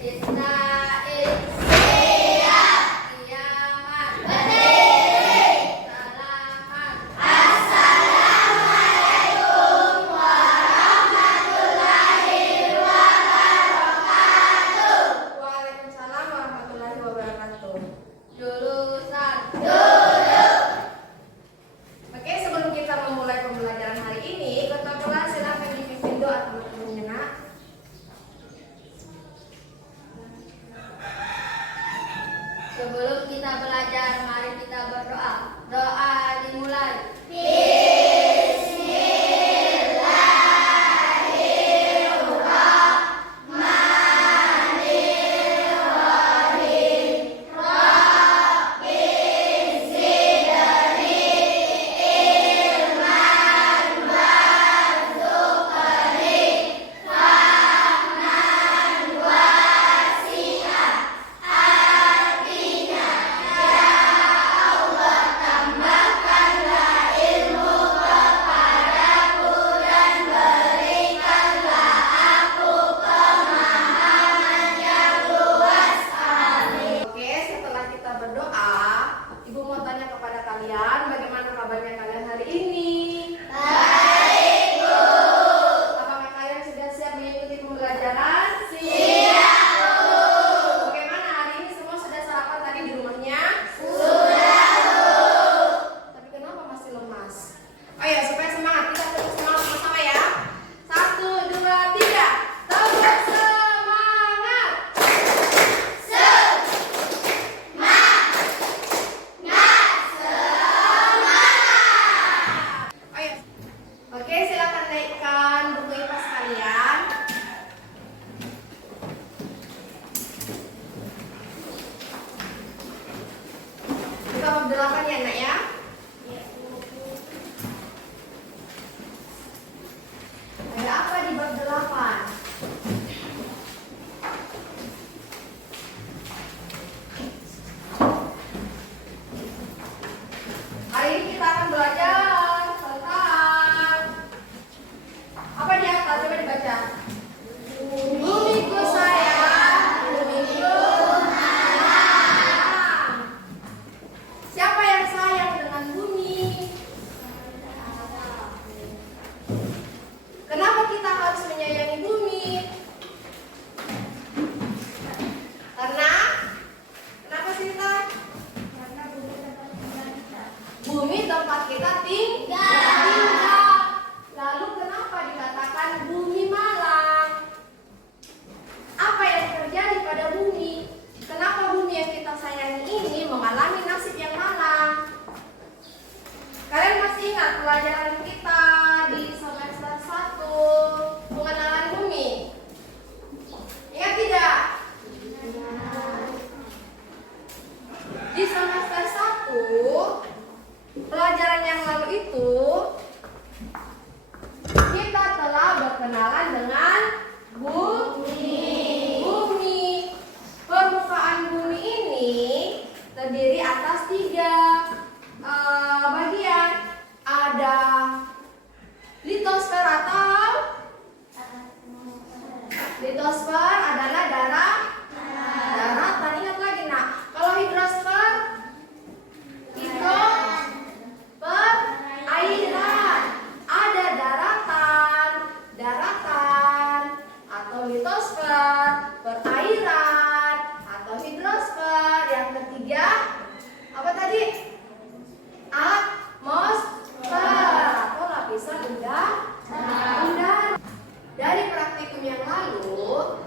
Israel. Siap. Kiamat. Berdiri. Salaman. Assalamualaikum warahmatullahi wabarakatuh. Waalaikumsalam warahmatullahi wabarakatuh. Jurusan. Duduk. Oke, sebelum kita memulai pembelajaran hari ini, ketua kelas silakan dipimpin doa teman-temannya, nak. Sebelum kita belajar, mari kita berdoa. Doa dimulai. Bab 8 ya, nak ya. Ada apa di bab 8? Hari ini kita akan belajar tentang apa di atas, coba dibaca. Bumiku sayang, bumiku haram. Siapa yang sayang dengan bumi? Kenapa kita harus menyayangi bumi? Karena kenapa sih kita? Bumi tempat kita tinggal. Lalu kenapa dikatakan bumi malang? Apa yang terjadi pada bumi? Kenapa bumi yang kita sayangi ini mengalami nasib yang malang? Kalian masih ingat pelajaran kita di semester 1 pengenalan bumi? Ingat tidak? Di semester 1 pelajaran yang lalu itu kita telah berkenalan dengan bumi. Permukaan bumi ini terdiri atas 3 bagian. Ada litosfer atau litosfer adalah daratan. Ingat lagi, nak. Kalau hidrosfer perairan. Ada daratan atau litosfer, perairan atau hidrosfer. Yang ketiga apa tadi? Atmosfer atau lapisan udara. Dari praktikum yang lalu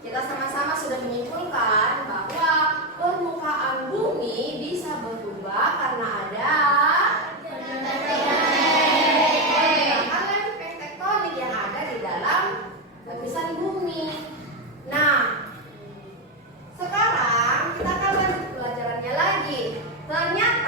kita sama-sama sudah menyimpulkan bahwa permukaan bumi bisa berubah karena ada efek tektonik yang ada di dalam lapisan bumi. Nah, sekarang kita akan lanjut pelajarannya lagi. Ternyata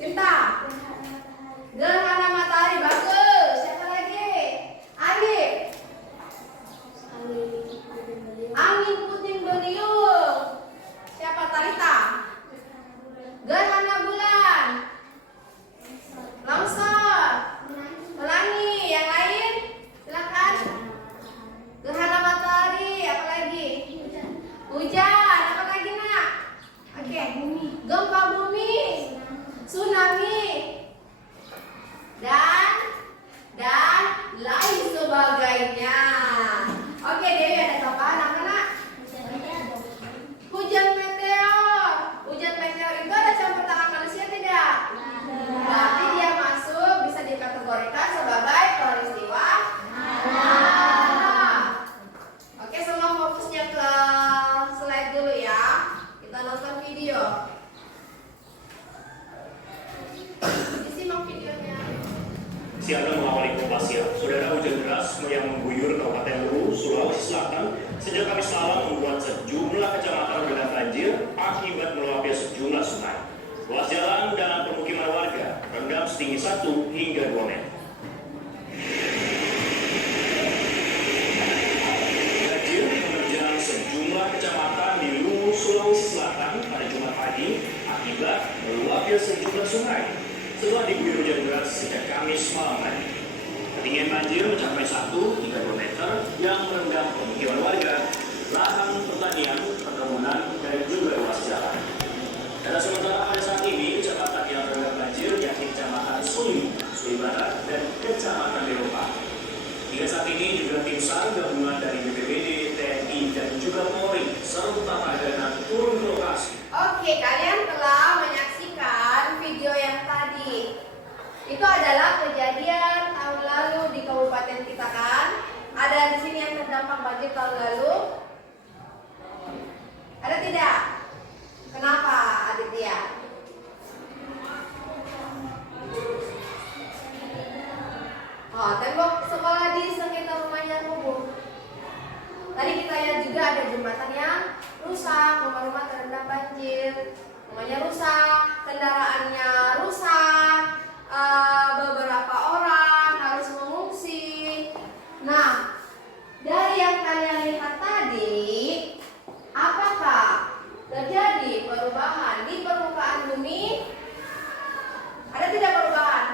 Sinta. Gerhana matahari. Bagus. Siapa lagi? Arif. Angin puting beliung. Siapa? Talita. Gerhana bulan. Longsor. Pelangi. Yang lain? Silakan. Gerhana matahari. Apa lagi? Hujan. Apa lagi nak? Oke. Gempa bumi. Tsunami. Dan lain sebagainya. Oke, Dewi ada tambahan apa nak? Hujan meteor. Hujan meteor itu ada campur tangan manusia tidak? Berarti dia masuk bisa dikategorikan sebagai peristiwa alam. Oke, semua fokusnya ke slide dulu ya. Kita nonton video. Disimak videonya. Siaga mengawali Kompas Siang. Saudara, hujan deras yang mengguyur Kabupaten Luwu, Sulawesi Selatan sejak Kamis malam membuat sejumlah kecamatan terendam banjir akibat meluapnya sejumlah sungai. Ruas jalan dan permukiman warga terendam setinggi 1 hingga 2 meter. Banjir menerjang sejumlah kecamatan di Luwu, Sulawesi Selatan pada Jumat pagi akibat meluapnya sejumlah sungai setelah diguyur hujan deras sejak Kamis malam tadi. Ketinggian banjir mencapai 1 hingga 2 meter yang merendam pemukiman warga, lahan pertanian, perkebunan, dan juga ruas jalan. Data sementara pada saat ini, kecamatan yang terendam banjir yakni Kecamatan Suli, Suli Barat, dan Kecamatan Eropa. Hingga saat ini juga tim SAR gabungan dari BPBD, TNI, dan juga Polri serta Tagana turun ke lokasi. Oke, kalian telah menyaksikan video yang tadi. Itu adalah kejadian tahun lalu di kabupaten kita kan. Ada di sini yang terdampak banjir tahun lalu. Ada tidak? Kenapa, Aditya? Oh, tembok sekolah di sekitar rumahnya rubuh. Tadi kita lihat juga ada jembatan yang rusak, rumah-rumah terendam banjir, rumahnya rusak, kendaraannya rusak, beberapa orang harus mengungsi. Nah, dari yang kalian lihat tadi, apakah terjadi perubahan di permukaan bumi? Ada tidak perubahan?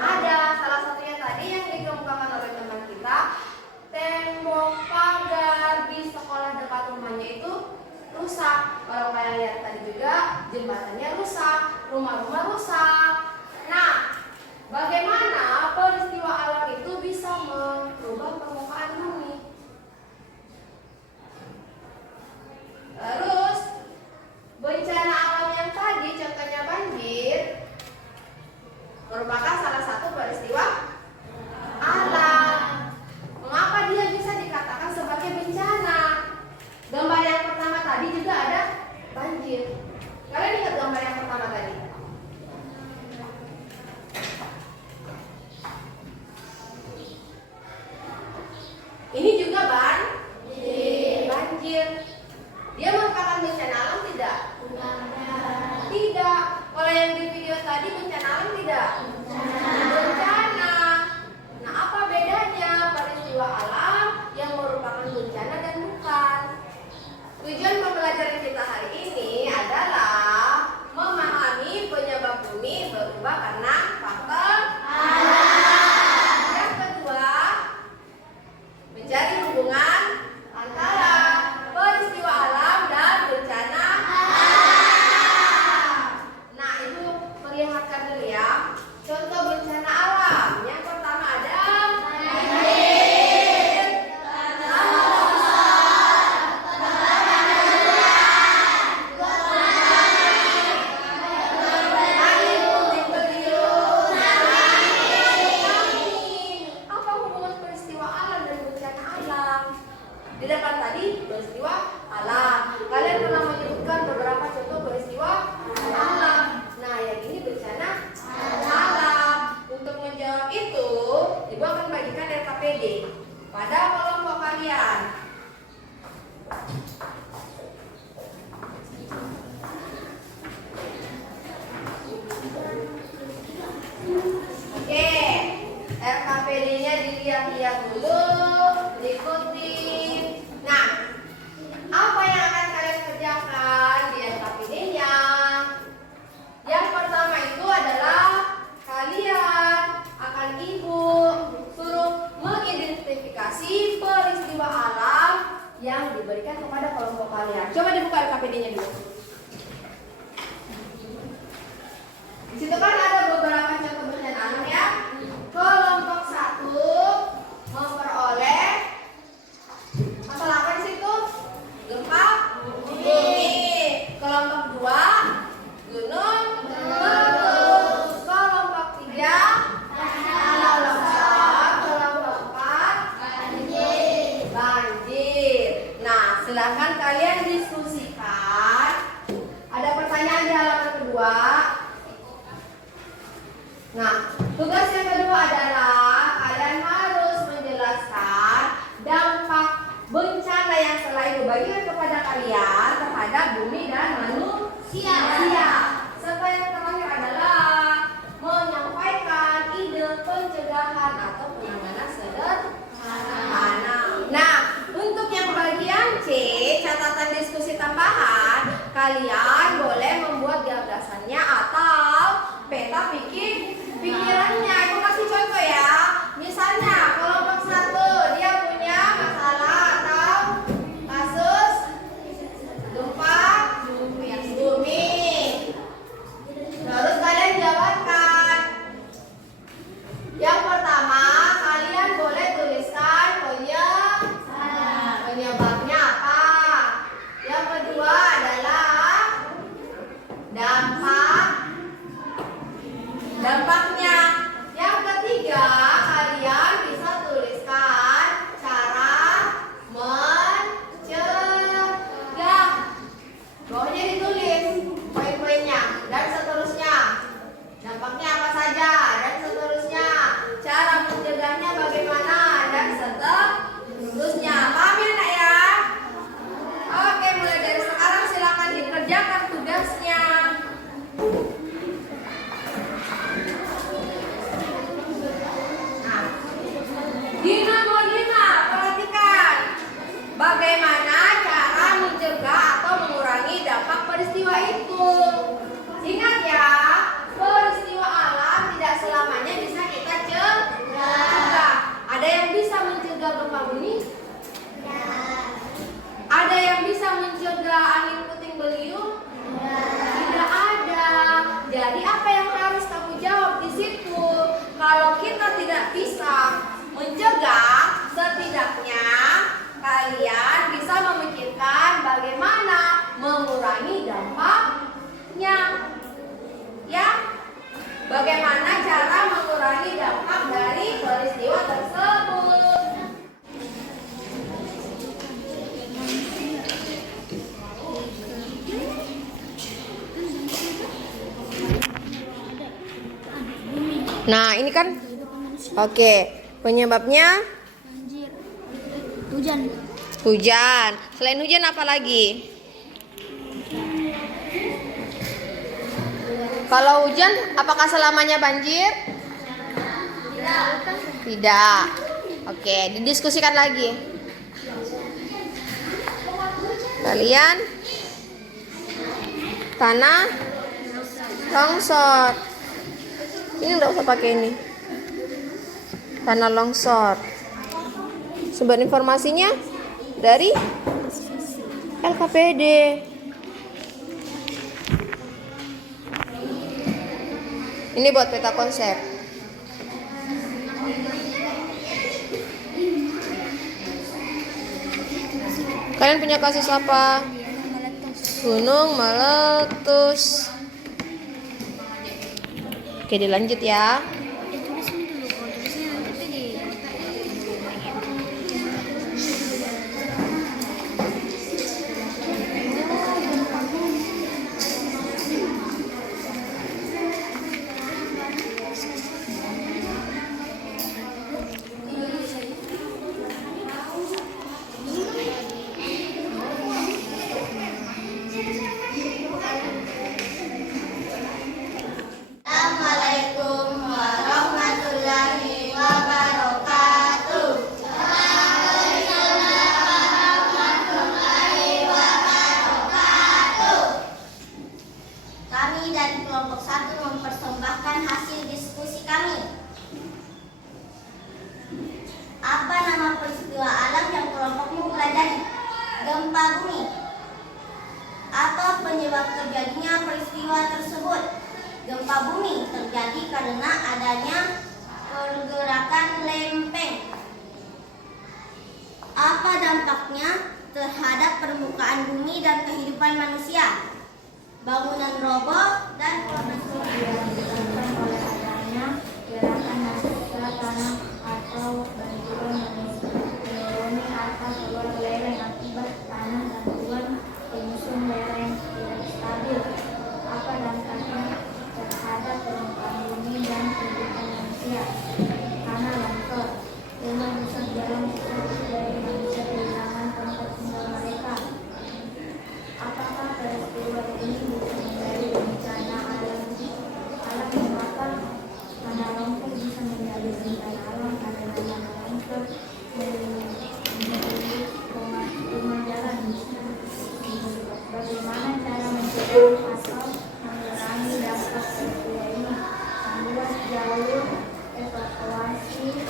Ada. Salah satunya tadi yang dikemukakan oleh teman kita, tembok pagar di sekolah dekat rumahnya itu rusak. Kalau kalian lihat tadi juga jembatannya rusak, rumah-rumah rusak. Nah, bagaimana peristiwa alam itu bisa merubah permukaan bumi? Terus bencana alam yang tadi, contohnya banjir, merupakan salah satu peristiwa alam. Mengapa dia bisa dikatakan sebagai bencana? Gambar yang pertama tadi juga ada banjir. Kalian ingat gambar yang pertama tadi? Ini juga banjir. Dia merupakan bencana alam tidak? Tidak. Kalau yang di video tadi bencana alam tidak? Bencana. Nah, apa bedanya peristiwa alam yang merupakan bencana dan bukan? Tujuan pembelajaran kita hari ini adalah memahami Coba dibuka LKPD-nya dulu. Di situ kan ada beberapa contoh bacaan alam ya. Kelompok 1 memperoleh masalah apa di situ? Gempa bumi. Kelompok 2 gunung meletus. Kelompok 3 tanah longsor. Kelompok 4 banjir. Nah, silakan kalian diskusikan. Ada pertanyaan di halaman kedua. Nah, tugas yang kedua adalah kalian harus menjelaskan dampak bencana yang telah Ibu bagikan kepada kalian terhadap bumi dan manusia. Serta yang terakhir adalah menyampaikan ide pencegahan atau penanganan sederhana. Nah, untuk yang bagian C, catatan diskusi tambahan, kalian boleh membuat gagasannya atau peta pikirannya. Ibu kasih contoh ya. Misalnya kelompok 1 dia punya masalah atau kasus gempa bumi. Terus kalian jabarkan. Yang pertama, kalian boleh tuliskan penyebabnya apa. Yang kedua adalah dampaknya. Yang ketiga, kalian bisa tuliskan cara mencegah. Bawahnya ditulis poin-poinnya dan seterusnya. Dampaknya apa saja dan seterusnya. Cara mencegahnya bagaimana dan seterusnya. Paham ya Nak ya? Oke, mulai dari sekarang silakan dikerjakan tugasnya. Di nomor 5, perhatikan bagaimana cara mencegah atau mengurangi dampak peristiwa itu. Ingat ya, peristiwa alam tidak selamanya bisa kita cegah. Ada yang bisa mencegah gempa bumi? Ada yang bisa mencegah angin puting beliung? Tidak ada. Jadi apa yang harus kamu jawab di situ? Kalau kita tidak bisa mencegah, setidaknya kalian bisa memikirkan bagaimana mengurangi dampaknya. Ya, bagaimana cara mengurangi dampak dari peristiwa tersebut. Nah, ini kan oke. Penyebabnya Banjir. hujan. Selain hujan apa lagi? Kalau hujan, apakah selamanya banjir? Tidak. Oke, didiskusikan lagi. Kalian tanah longsor. Ini enggak usah pakai ini. Tanah longsor. Sumber informasinya dari LKPD. Ini buat peta konsep. Kalian punya kasus apa? Gunung meletus. Oke, dilanjut ya. Tulisin dulu, kalau tulisnya nanti di Assalamualaikum warahmatullahi penyebab terjadinya peristiwa tersebut. Gempa bumi terjadi karena adanya pergerakan lempeng. Apa dampaknya terhadap permukaan bumi dan kehidupan manusia? Bangunan roboh dan Disebabkan oleh adanya gerakan massa tanah atau bantuan menuruni atas luar lereng akibat tanah bantuan penyusun lereng tidak stabil. Apa dampaknya terhadap permukaan bumi dan kehidupan manusia? Tanah longsor, rumah rusak jalan susah dari manusia kehilangan tempat tinggal mereka. Apakah peristiwa ini bisa menjadi bencana alam? Mengapa tanah longsor bisa menjadi bencana alam? Karena tanah longsor menjadi rumah jalan. Bagaimana cara mencegah atau mengurangi dampak peristiwa ini? Membuat jalur evakuasi,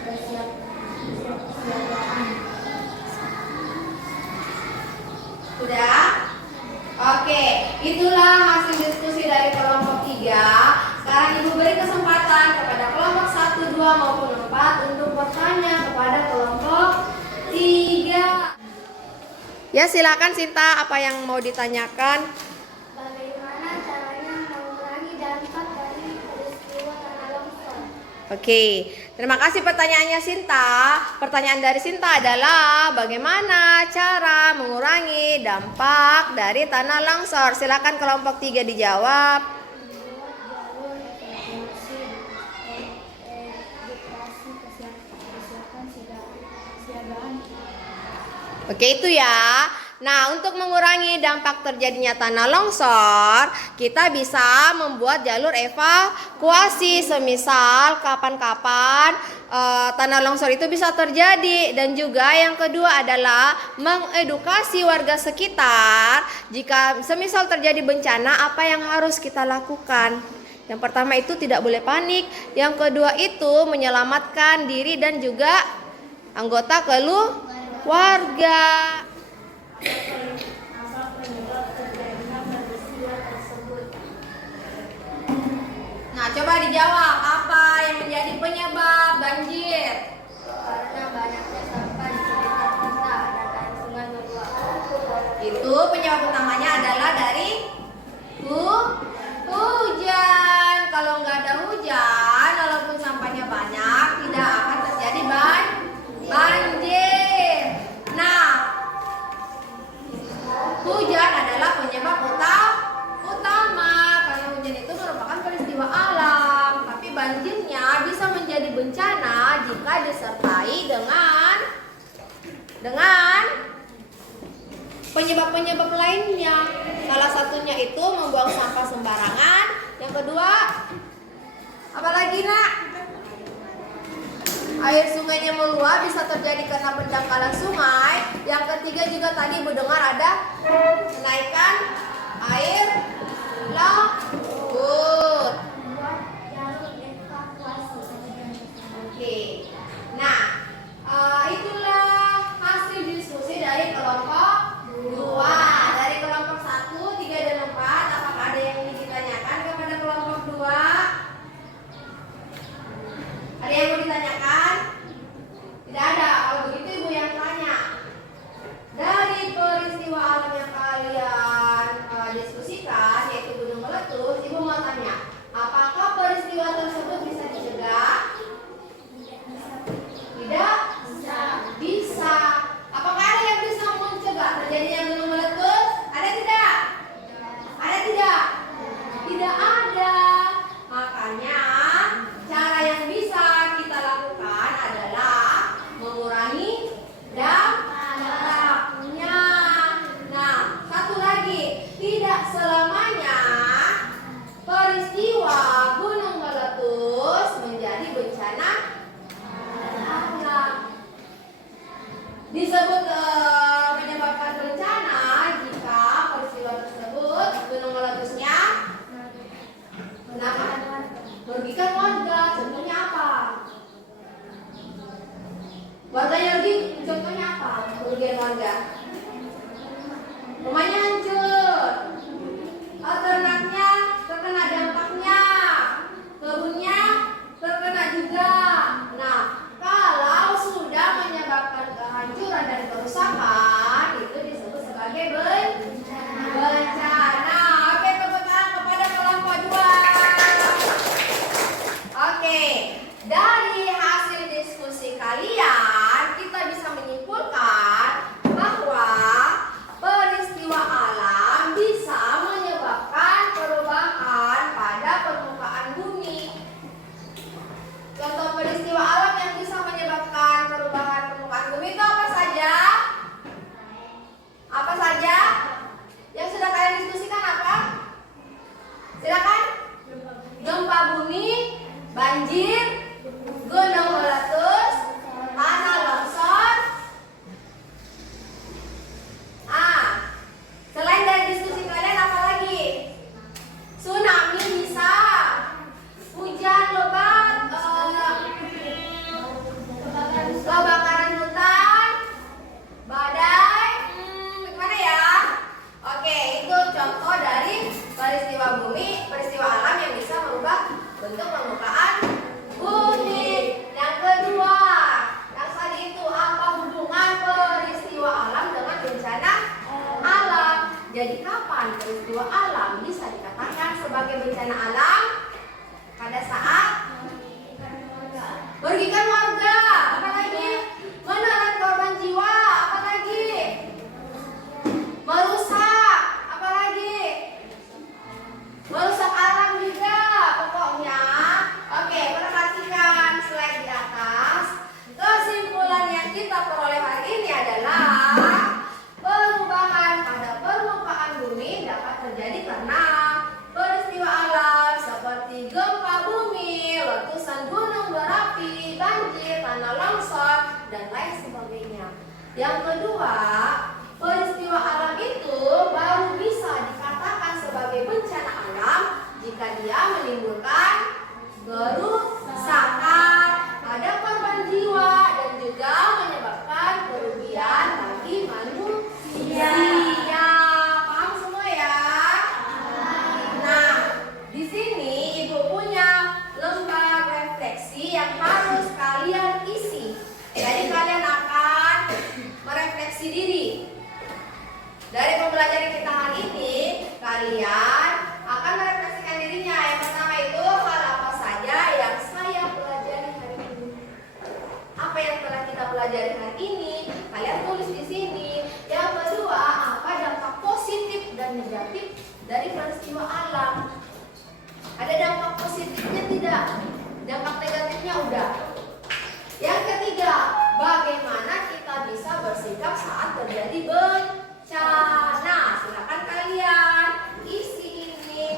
kesiapsiagaan. Sudah? Oke, itulah hasil diskusi dari kelompok 3. Sekarang Ibu beri kesempatan kepada kelompok 1, 2 maupun 4 untuk bertanya kepada kelompok 3. Ya, silakan Sinta, apa yang mau ditanyakan? Bagaimana caranya mengurangi dampak dari peristiwa tanah longsor? Oke, terima kasih pertanyaannya Sinta. Pertanyaan dari Sinta adalah bagaimana cara mengurangi dampak dari tanah longsor? Silakan kelompok 3 dijawab. Membuat jalur evakuasi, edukasi, kesiapan siagaan. Oke, itu ya. Nah, untuk mengurangi dampak terjadinya tanah longsor, kita bisa membuat jalur evakuasi. Semisal kapan-kapan tanah longsor itu bisa terjadi. Dan juga yang kedua adalah mengedukasi warga sekitar. Jika semisal terjadi bencana, apa yang harus kita lakukan? Yang pertama itu tidak boleh panik. Yang kedua itu menyelamatkan diri dan juga anggota keluarga. Apa penyebab terjadinya peristiwa tersebut? Nah, coba dijawab, apa yang menjadi penyebab banjir? Karena banyaknya sampah di sekitar kita dan sungai meluap. Itu penyebab utamanya adalah dari hujan. Kalau nggak ada hujan, walaupun sampahnya banyak, tidak akan terjadi banjir. Nah, hujan adalah penyebab utama karena hujan itu merupakan peristiwa alam, tapi banjirnya bisa menjadi bencana jika disertai dengan penyebab-penyebab lainnya. Salah satunya itu membuang sampah sembarangan. Yang kedua, apalagi nak? Air sungainya meluap bisa terjadi karena pendangkalan sungai. Yang ketiga juga tadi Ibu dengar ada kenaikan air laut. Membuat jalur evakuasi. Oke. Nah, itulah hasil diskusi dari kelompok 2. Dari kelompok 1, 3, dan 4, apakah ada yang ingin ditanyakan kepada kelompok 2? Ada yang mau ditanyakan? Tidak ada. Kalau begitu Ibu yang tanya. Dari peristiwa alam yang kalian diskusikan, yaitu gunung meletus, Ibu mau tanya, apakah peristiwa tersebut bisa dicegah? Tidak? Bisa. Apakah ada yang bisa mencegah terjadinya gunung meletus? Ada tidak? Ada tidak? Tidak ada. Makanya cara yang bisa kita lakukan adalah mengurangi dampaknya. Nah, satu lagi, tidak selamanya peristiwa gunung meletus menjadi bencana alam. Disebut menyebabkan bencana jika peristiwa tersebut gunung meletusnya merugikan warga. Contohnya apa? Warganya rugi, contohnya apa? Kerugian warga. Jadi kapan peristiwa alam bisa dikatakan sebagai bencana alam? Pada saat merugikan warga, apalagi menelan korban jiwa, apalagi merusak, apalagi merusak alam juga. Pokoknya, oke, perhatikan slide di atas. Kesimpulan yang kita peroleh hari ini adalah perubahan pada permukaan bumi dapat terjadi karena peristiwa alam seperti gempa bumi, letusan gunung berapi, banjir, tanah longsor, dan lain sebagainya. Yang kedua, peristiwa alam itu baru bisa dikatakan sebagai bencana alam jika dia menimbulkan kerusakan, ada korban jiwa, dan juga menyebabkan kerugian bagi manusia. Paham semua ya? Nah, di sini Ibu punya lembar refleksi yang harus kalian isi. Jadi kalian akan merefleksi diri. Dari pembelajaran kita hari ini, kalian akan merefleksikan dirinya. Yang pertama itu hal apa saja yang saya pelajari hari ini. Apa yang telah kita pelajari hari ini, kalian tulis di sini. Yang kedua, apa dampak positif dan negatif dari peristiwa alam? Ada dampak positifnya tidak? Dampak negatifnya udah. Yang ketiga, bagaimana kita bisa bersikap saat terjadi bencana? Silakan kalian isi ini.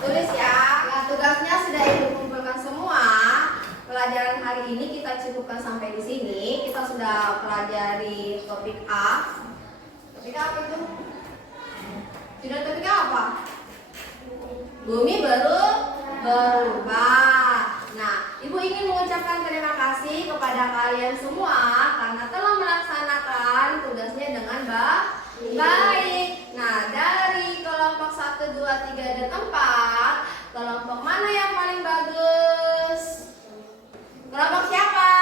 Tulis ya. Nah, tugasnya sudah Ibu kumpulkan semua. Pelajaran hari ini kita cukupkan sampai di sini. Kita sudah pelajari topik A. Topik apa itu? Judul topiknya apa? Bumi berubah. Nah, Ibu ingin mengucapkan terima kasih kepada kalian semua karena telah melaksanakan tugasnya dengan baik. Nah, dari kelompok 1, 2, 3, dan 4, kelompok mana yang paling bagus? Kelompok siapa?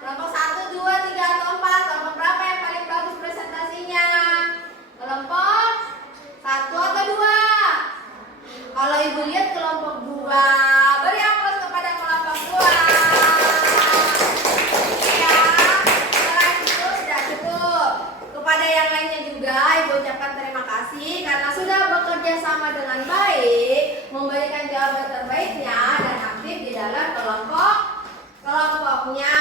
Kelompok 1, 2, 3, atau 4? Kelompok berapa yang paling bagus presentasinya? Kelompok 1 atau 2? Kalau Ibu lihat kelompok 2, beri aplaus kepada kelompok 2. Ya, setelah itu sudah cukup. Kepada yang lainnya juga Ibu ucapkan terima kasih karena sudah bekerja sama dengan baik, memberikan jawaban terbaiknya dan aktif di dalam kelompoknya.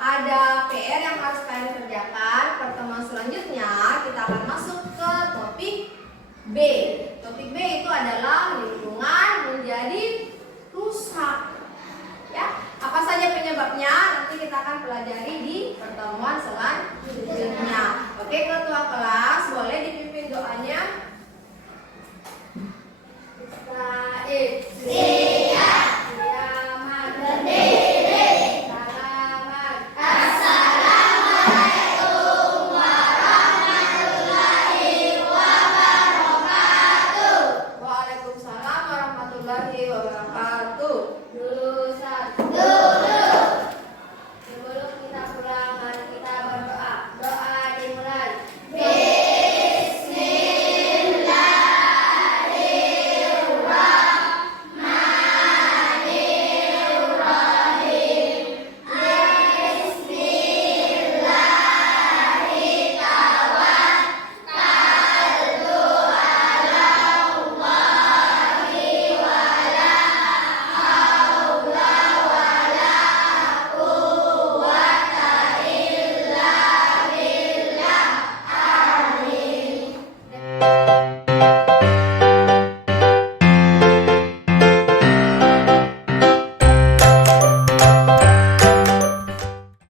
Ada PR yang harus kalian kerjakan. Pertemuan selanjutnya kita akan masuk ke topik B. Topik B itu adalah lingkungan menjadi rusak. Ya, apa saja penyebabnya nanti kita akan pelajari di pertemuan selanjutnya. Oke, ketua kelas boleh dipimpin doanya. Baik.